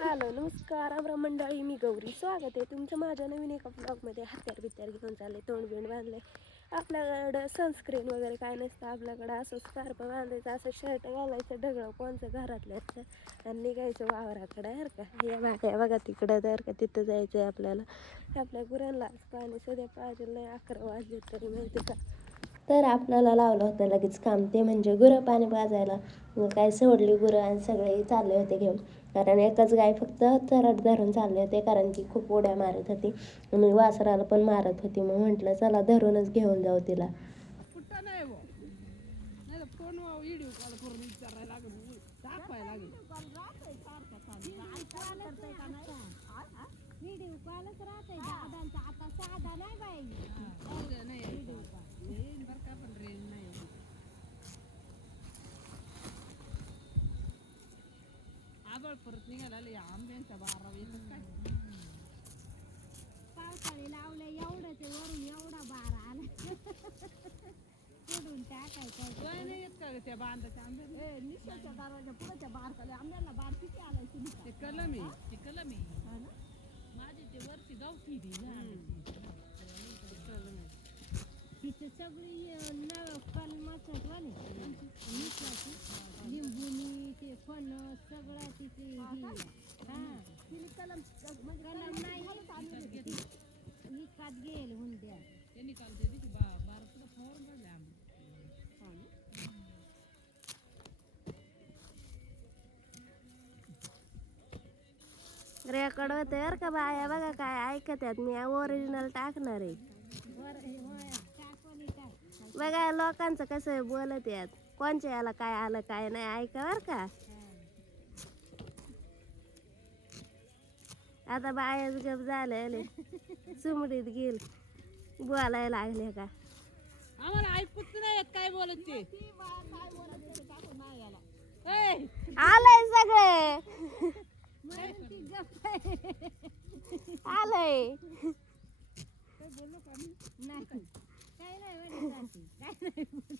Hello नमस्कार आमरा मंडळी मी गौरी. स्वागत आहे तुमच्या माझ्या नवीन एका ब्लॉगमध्ये हत्यार बित्यार घेऊन चालले तोंड बिंड बांधले. आपल्याकडं सनस्क्रीन वगैरे काय नसतं आपल्याकडं असं स्कार्प बांधायचं असं शर्ट घालायचं ढगळं कोणचं घरातलं आणि निघायचं वावराकडं हर का. या बागा बघा तिकडं तर का. तिथं जायचं आहे आपल्याला. आपल्या गुरांना पाणी सध्या पाहिजे नाही अकरा वाजले तरी माहिती का? तर आपल्याला लावलं होतं लगेच काम. ते म्हणजे गुरं पाणी पाजायला मग काय सोडली गुरं आणि सगळे चालले होते घेऊन. कारण एकच गाय फक्त चरट धरून चालले होते कारण की खूप उड्या मारत होती. आणि वासराला पण मारत होती. मग म्हटलं चला धरूनच घेऊन जाऊ तिला कुठं नाही भाऊ नाही तर फोन व्हिडिओ कॉल करून विचारायला लागेल दाखवायला लागेल व्हिडिओ कॉलच राहते दादांचा आता साधा नाही बाई उद्या नाही यायचं आता. येईन बरं का पण रेंज नाही आबळ परत निघाला आले आंब्यांच्या बारा येतात काय? पावसाळी लावलं एवढंच आहे, वरून एवढा बारा आला. सोडून टाकायचं काय नाही येत का ग त्या बांधाच्या आंब्याला? ए निशाच्या दाराच्या पुढच्या बार खाली आंब्याला बार किती आलाय ते कलम आहे ते कलम. आहे माझी ते वरती गावठी ती कलम सगळी अं, नळ मिठाची लिंबुनी ते फणस सगळं तिथे हा कलम कलम नाही विकत घेईल हुंड्या त्यांनी काल त्या दिवशी बा बारा सुद्धा फवारून काढले आंबे रेकॉर्ड होते बरं का बाया? बघा काय ऐकत आहेत मी ओरिजिनल टाकणार आहे वर होय, टाकून टाक बघा लोकांचं कसं बोलत आहेत. कोणच्या याला काय आलं काय नाही ऐका बरं का. आता बायाच गप झाले चुमडीत गेल. बोलायला लागले का? आम्हाला ऐकूच नाही येत काय बोलत ते. आलंय सगळे. आलंय नाही काय नाही म्हणे जाती. काय नाही बोलली.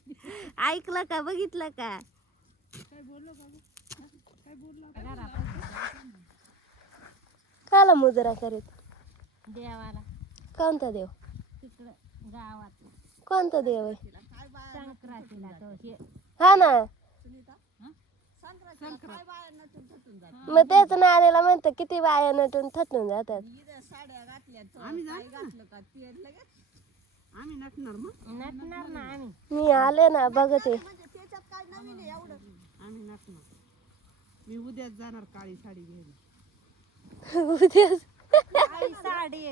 ऐकलं का? बघितलं का? काला मुजरा करीत. देवाला. कोणता देव? तिकडं गावात. कोणता देव आहे? संक्रांतीला तो हे. हा ना. मग तेच नाणीला म्हणतं किती बाया नटून थटून जातात. आम्ही घातलं का ते लगेच मी आले ना बघते. मी उद्याच जाणार काळी साडी घ्यायला. उद्या काळी साडी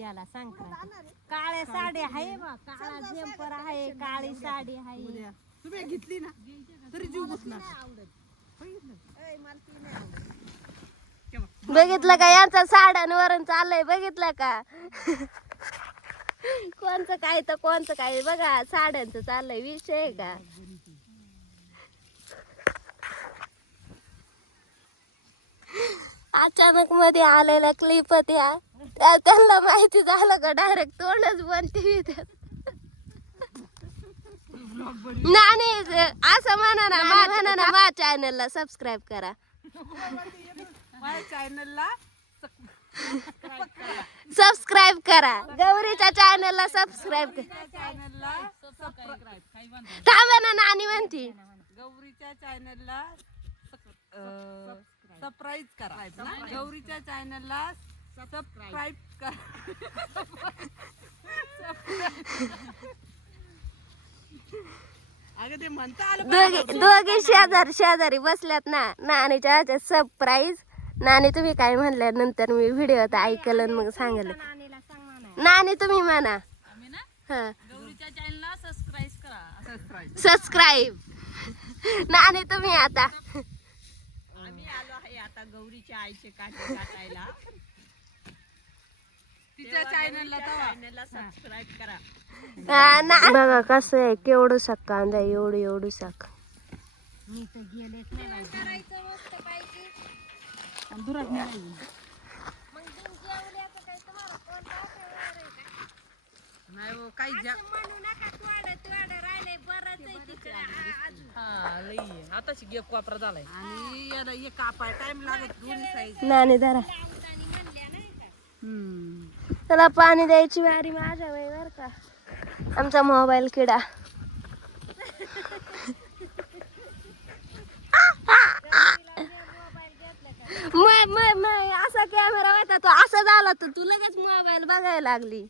याला संक्रांती काळ्या साडी आहे बा काळा झेंपर आहे काळी साडी आहे. तुम्ही घेतली ना? तरी जीव घुसला बघितलं का? यांचा साड्यांवरून चाललंय बघितलं का? कोणचं काय तर कोणचं काय? बघा साड्यांचं चाललंय विषय आहे का? अचानक मध्ये आलेल्या क्लिप त्या त्या- त्यांना माहिती झालं का डायरेक्ट तोंडच बंद टीव्ही नाही असं म्हणा ना म्हणा ना मा चॅनलला सबस्क्राईब करा. माझ्या चॅनलला सबस्क्राईब करा. गौरीच्या चॅनलला सबस्क्राईब करा. चॅनलला थांबा ना नानी म्हणती. गौरीच्या चॅनलला सबस्क्राईब करा. गौरीच्या चॅनलला सबस्क्राईब करा. अगं ते म्हणता आलं दोघे दोघे शेजारी शेजारी बसल्यात ना. नानीच्या सरप्राईज नानी तुम्ही काय म्हणल्यानंतर मी व्हिडिओ ऐकलं आणि मग सांगलं. नानीला सांग म्हणा. नानी तुम्ही म्हणा. आम्ही ना हा. गौरीच्या चॅनलला सबस्क्राईब करा. सबस्क्राईब सबस्क्राईब नानी तुम्ही आता. आम्ही आलो आहे आता गौरीच्या आईचे काटे काटायला. तिच्या चॅनलला चॅनलला सबस्क्राईब करा. हा, ना. बघा कसं आहे केवढू साक कांदा आहे, एवढू एवढू साक मी तर गेलेच नाही बाई. दुरात नाही नाही हो, काही जा म्हणू नका तोड तोड राहिले बरंच आहे तिकडे. आ- अजून. हा लई आहे. आताच वापरा झालाय. आणि याला एक कापाय टाइम लागत दोन्ही साईज नाणे का? त्याला पाणी द्यायची वारी माझ्या बर का? आमचा मोबाईल किडा मै मै मै असा कॅमेरा होता तो असा झाला तर तू लगेच मोबाईल बघायला लागली.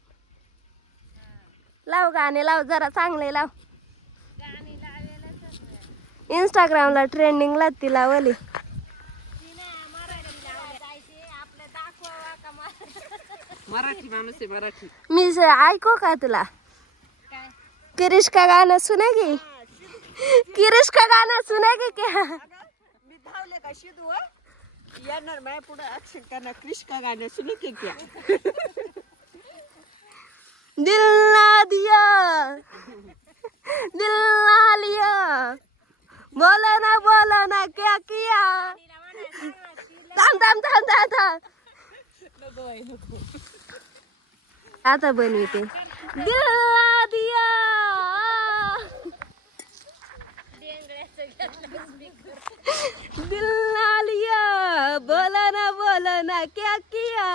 लाव गाणे लाव जरा चांगले लाव. इंस्टाग्रामला ट्रेंडिंगला ती लावली. मराठी का माणूस आहे मराठी. मी ऐकू का तुला? काय किरिश का? गाणं सुनेगी किरिश का गाणं सुनेगी क्या? मी धावले का शिदू हं? येणार माझ्या पुढे अक्षर करणार. कृष्णा गाणं सुनी के क्या दिल ना दिया. दिल ना लिया. बोला ना बोला ना क्या किया? थांब थांब थांब थांब थांब. आता बनविते. दिल ना दिया दिल ना लिया बोला ना बोला क्या किया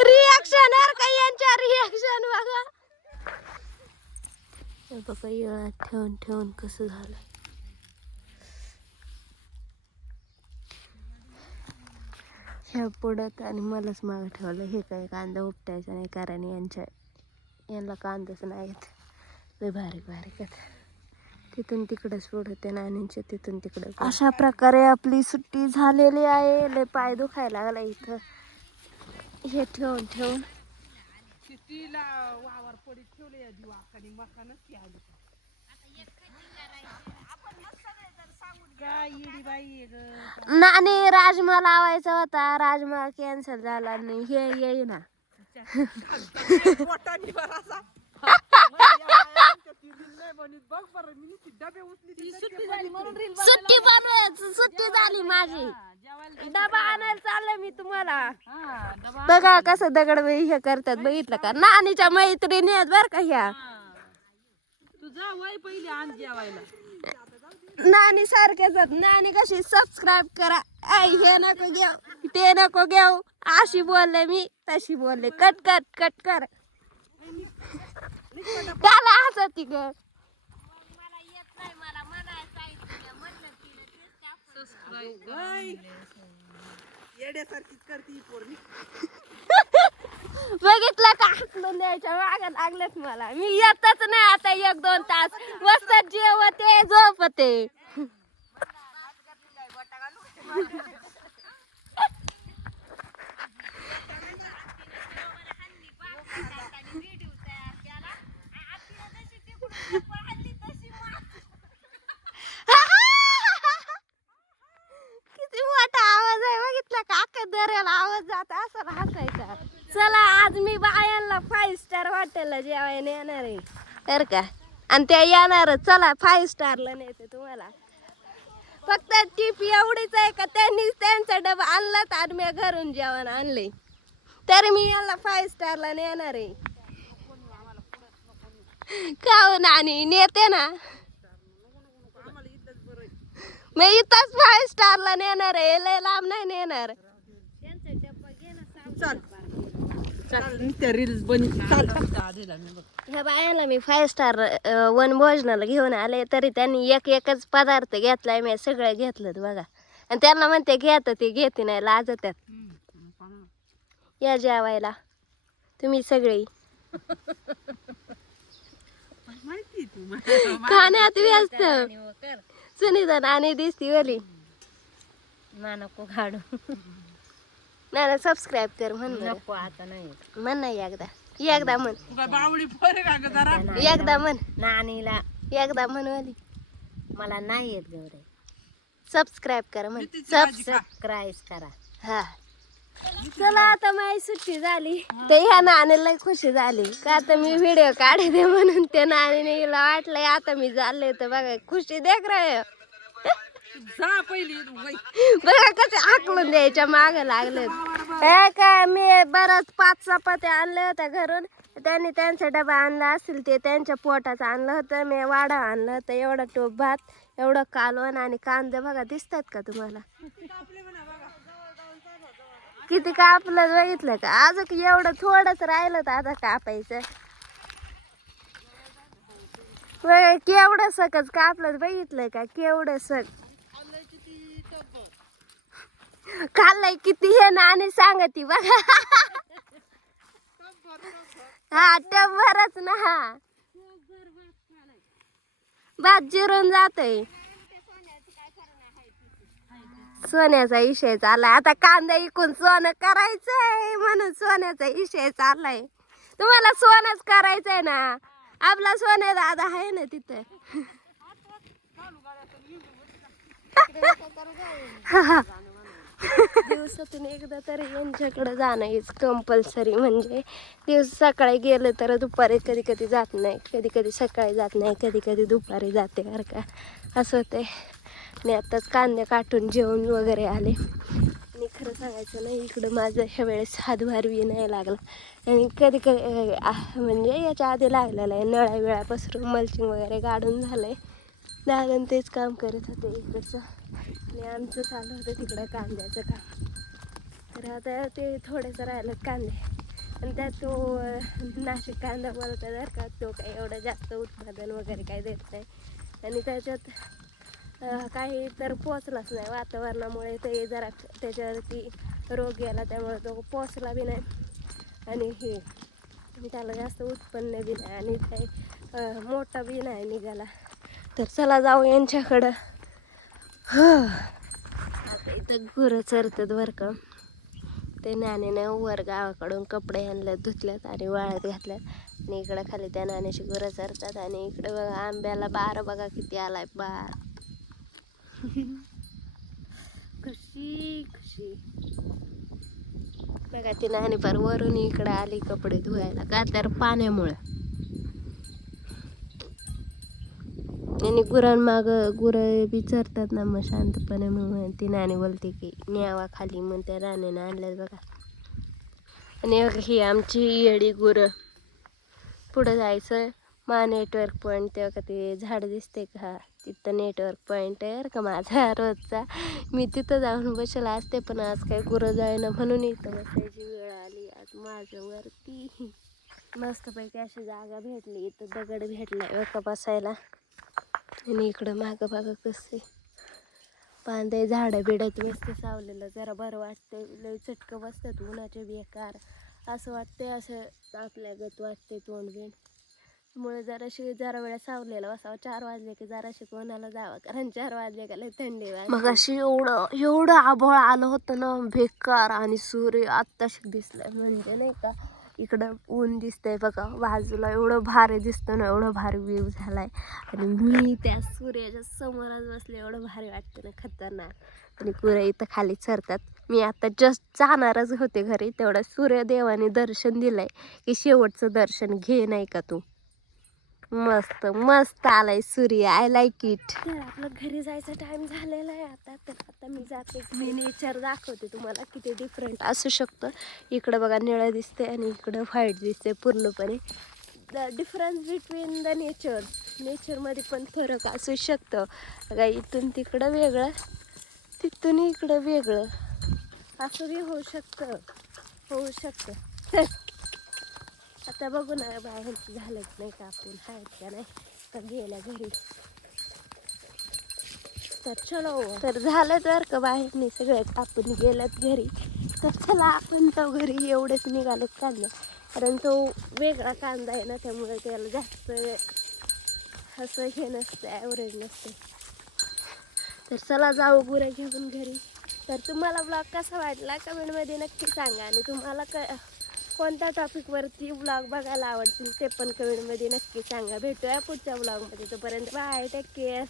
रिॲक्शन का यांच्या रिॲक्शन बघा. बघा येळात ठेवून ठेवून कसं झालं. ह्या पुढत आणि मलाच मागं ठेवलं हे काय कांदा उपटायचा नाही कारण यांच्या यांना कांदाच नाही येत लय बारीक बारीक आहेत तिथून तिकडंच पुढं नाण्यांच्या तिथून तिकडं अशा प्रकारे आपली सुट्टी झालेली आहे लय पाय दुखायला लागला इथं हे ठेवून ठेवून शेतीला वावर पडीत ठेवले या दिवा आणि मकानच ती आली काय इडी बाई आहे ग नानी राजमा लावायचा होता राजमा कॅन्सल झाला नाही हे येईना पोटांनी बरासा सुट्टी झाली म्हणून रील सुट्टी बनवायची सुट्टी झाली माझी. डबा आणायला चाललंय मी तुम्हाला. हा डबा बघा कसं दगड हे करतात बघितलं का? नानीच्या मैत्रिणी आहेत बर का ह्या. तू जा वय पहिले आण जेवायला. नानी सारख्याच आहेत. नानी कशी सबस्क्राईब करा. ऐ हे नको घेऊ ते नको घेऊ. अशी बोलले मी तशी बोलले. कट कट कट कर त्याला की ग. येड्यासारखीच करते ही पोरगी बघितलं का? हाकलून द्यायच्या मागं मला. मी येतच नाही आता एक दोन तास. मस्त जेवते झोपते व्हिडिओ तयार केला आणि आपल्याला जशी तिकडून पळाली तशी मार किती मोठा आवाज आहे बघितला का अख्खा दर्याला आवाज जात असं हसायचा चला आज मी बायांना फाईव्ह स्टार हॉटेलला जेवायला येणार आहे. तर का? आणि त्या येणार चला फाईव्ह स्टारला नेते तुम्हाला. फक्त टीप एवढीच आहे का त्यांनीच त्यांचा डबा आणलाच आणि मी घरून जेवण आणले. तरी मी याला फाईव्ह स्टारला नेणार आहे. खाऊन आणि नेते ना. मी इथंच फाईव्ह स्टारला नेणार आहे लय लांब नाही नेणार. चाल रील्स चाल ह्या बायाला मी फाईव्ह स्टार वन भोजनाला घेऊन आले तरी त्यांनी एक एकच पदार्थ घेतलाय मी सगळं घेतलं बघा. आणि त्यांना म्हणते घेत ते घेते नाही लाजत्यात. या जेवायला. तुम्ही सगळी. माहिती खाण्यात व्यस्त. सुनीता आणि दिसती वली. ना नको काढू ना सबस्क्राईब कर म्हण बरं. नको आता नाही म्हण नाही एकदा. एकदा म्हण. तू काय बावळी पोरे का ग जरा? एकदा म्हण. नानीला. एकदा म्हण वली मला नाही येत गौरे सबस्क्राईब कर म्हण. कितीची भाजी खा? सबस्क्राईब करा. हा. चला आता माझी सुट्टी झाली. ते ह्या नाणीला खुशी झाली. का आता मी व्हिडिओ काढते म्हणून त्या हिला वाटलंय आता मी चालले तर बघा खुशी देख रे जा पहिली बघा कसे आकलून द्यायच्या माग लागले काय मी बरंच पाच चपात्या आणल्या होत्या घरून. त्यांनी त्यांचा डबा आणला असेल ते त्यांच्या पोटाचं आणलं होतं. मी वाडा आणलं होतं एवढा टोप भात एवढं कालवण आणि कांदे बघा दिसतात का तुम्हाला? किती कापलं बघितलं का? अजून एवढं थोडंच राहिलं तर आता कापायचं. बघा केवढं सकच कापलं बघितलं का? केवढं सक खाल्लंय किती हे ना आणि सांगती बघा. हा टब्बरच ना हा. भात जिरून जातोय. सोन्याचा विषय चाललाय. आता कांदा इकून सोनं करायचंय म्हणून सोन्याचा विषय चाललाय. तुम्हाला सोनच करायचंय ना? आपला सोन्या दादा आहे ना तिथं? दिवसातून एकदा तरी यांच्याकडे जाणं हेच कंपल्सरी म्हणजे दिवस सकाळी गेलं तर दुपारी कधी कधी जात नाही कधी कधी सकाळी जात नाही कधी कधी दुपारी जाते बरं का. असं होते मी आत्ताच कांदे काटून जेवण वगैरे आले. आणि खरं सांगायचं नाही इकडं माझं ह्या वेळेस हातभार बी नाही लागला. आणि कधी कधी म्हणजे याच्या आधी लागलेलं आहे. नळ्या विळा पसरून मल्चिंग वगैरे काढून झालं आहे दादा तेच काम करत होते इकडचं. आणि आमचं चालू होतं तिकडं कांद्याचं काम. तर आता ते थोडंसं राहिलं कांदे. आणि त्यात तो नाशिक कांदा बोलता जर का तो काही एवढं जास्त उत्पादन वगैरे काही देत नाही. आणि त्याच्यात काही तर पोचलाच नाही वातावरणामुळे. ते जरा त्याच्यावरती रोग गेला त्यामुळे तो पोचला बी नाही. आणि हे त्याला जास्त उत्पन्न बी नाही. आणि काही मोठा बी नाही निघाला. तर चला जाऊ यांच्याकडं. आता इथं गुरं चरतात बरं का. ते नाण्याने वर गावाकडून कपडे आणले धुतल्यात आणि वाळत घातल्यात. आणि इकडं खाली त्या नाण्याची गुरं चरतात आणि इकडं बघा आंब्याला बार बघा किती आलाय बार. खुशी खुशी. बघा ती नाणी पार वरून इकडं आली कपडे धुवायला का तर पाण्यामुळं. आणि गुरांमाग गुरं बी चरतात ना मग शांतपणे मग ती नाणी बोलते की न्यावा खाली मग त्या राणीनं आणल्यात बघा. आणि बघा ही आमची येडी गुरं. पुढं जायचं मा नेटवर्क पॉईंट तेव्हा ते झाड दिसते का? तिथं नेटवर्क पॉईंट आहे का माझा रोजचा. मी तिथं जाऊन बसला असते पण आज काही गुरं जायना म्हणून इथं बसायची वेळ आली. आज माझ्यावरती. मस्तपैकी अशी जागा भेटली इथं दगड भेटला बघा बसायला. आणि इकडं मागं मागं कसं पांदे झाडं बिडत मस्त सावलेलं जरा बरं वाटतंय. लय चटकं बसतात उन्हाचे बेकार. असं वाटतंय असं आपल्या गत वाटते तोंड बिंड. त्यामुळे जराशी जरा वेळा सावलेलं बसावं. चार वाजले की जराशी कोणाला जावं? कारण चार वाजले का लय थंडी मग अशी एवढं एवढं आभळ आलं होतं ना बेकार आणि सूर्य आत्ताशी दिसलाय. म्हणजे नाही का इकडं ऊन दिसतंय बघा. बाजूला एवढं भारी दिसतं ना एवढं भारी व्ह्यू झालाय. आणि मी त्या सूर्याच्या समोरच बसले एवढं भारी वाटतं ना खतरनाक. आणि पुरे इथं खाली चरतात. मी आता जस्ट जाणारच होते घरी तेवढं सूर्यदेवाने दर्शन दिलंय. की शेवटचं दर्शन घे नाही का तू? मस्त मस्त आलाय सूर्य. आय लाईक इट आपलं घरी जायचा टाइम झालेला आहे आता तर आता मी जाते. मी नेचर दाखवते तुम्हाला किती डिफरंट असू शकतं. इकडं बघा निळं दिसते आणि इकडं व्हाईट दिसते पूर्णपणे. The difference between the nature नेचरमध्ये पण फरक असू शकतं. बघा इथून तिकडं वेगळं तिथून इकडं वेगळं. असं बी होऊ शकतं होऊ शकतं. आता बघू ना बाहेरचं झालंच नाही नाही आपण आहेत का नाही तर गेल्या घरी. तर चलो. तर झालं तर का बाहेरने सगळ्यात आपण गेलात घरी तर चला आपण तो घरी एवढेच निघालेत कांदा कारण तो वेगळा कांदा आहे ना त्यामुळे त्याला जास्त असं हे नसतं ॲव्हरेज नसतं. तर चला जाऊ गुरं घेऊन घरी. तर तुम्हाला ब्लॉग कसा वाटला? कमेंटमध्ये नक्की सांगा आणि तुम्हाला क कोणत्या टॉपिकवरती ब्लॉग बघायला आवडतील ते पण कमेंटमध्ये नक्की सांगा. भेटूया पुढच्या ब्लॉगमध्ये तोपर्यंत बाय टेक केअर